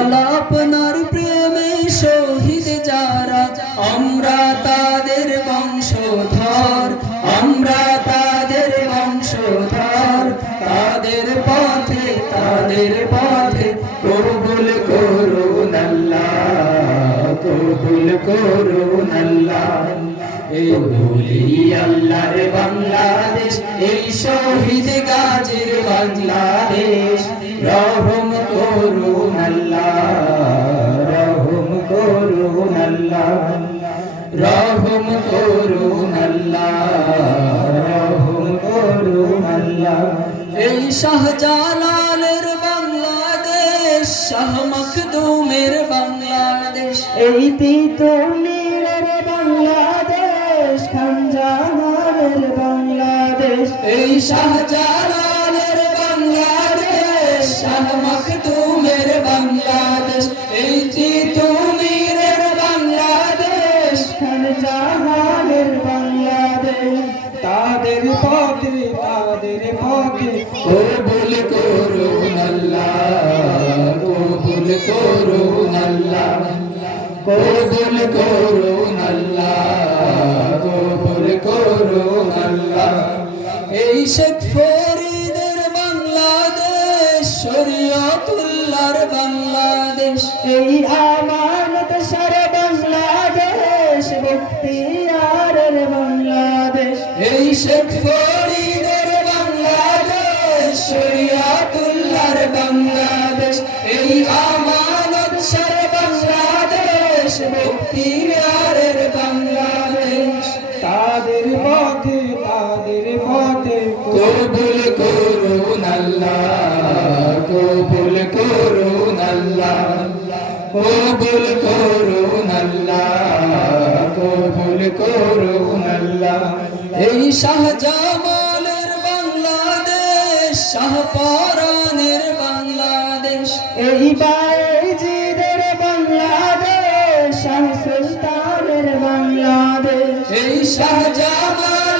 আল্লাহ আপনার প্রেমে শহীদ যারা, আমরা তাদের বংশধর, আমরা তাদের বংশধর। তাদের পথে তাদের পথে কবুল করুন কবুল করুন আল্লাহর বাংলাদেশ, এই শহীদ গাজীর বাংলাদেশ। রহম করুন আল্লাহ রহম করুন আল্লাহ রহম করুন আল্লাহ রহম করুন আল্লাহ এই শাহজালালের বাংলাদেশ শাহ মখদুমের বাংলাদেশ। এই তিতুমিরের বাংলাদেশ খানজাহানের বাংলাদেশ। এই শাহজালালের বাংলাদেশ খানজাহানের বাংলাদেশ। তাদের পথে তাদের পথে। কবুল করুন আল্লাহ কবুল করুন আল্লাহ। কবুল করুন আল্লাহ কবুল করুন আল্লাহ। এই শেখ ফরিদের বাংলাদেশ শরীয়তুল্লাহর বাংলাদেশ। এই আমানত শেখ ফরিদের বাংলাদেশ শরীয়তুল্লাহর বাংলাদেশ এই আমানত সারা বাংলাদেশ বখতিয়ারের বাংলাদেশ। তাদের পথে তাদের পথে কবুল করুন আল্লাহ কবুল করুন আল্লাহ কবুল করুন আল্লাহ কবুল করুন আল্লাহ। এই শাহজামালের বাংলাদেশ শাহপরানের বাংলাদেশ। এই বাইজিদের বাংলাদেশ শাহ সুলতানের বাংলাদেশ। এই শাহজামালের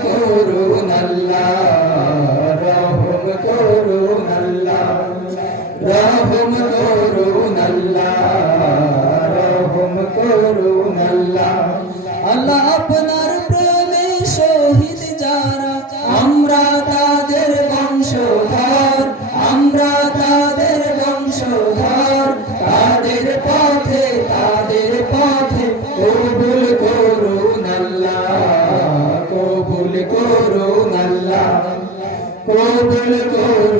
রহম করুন আল্লাহ, রহম করুন আল্লাহ। আল্লাহ আপনার প্রেমে শহীদ যারা, আমরা তাদের বংশধর, আমরা তাদের বংশধর। তাদের পথে তাদের পথে কবুল করুন আল্লাহ, কবুল করুন আল্লাহ, কবুল করুন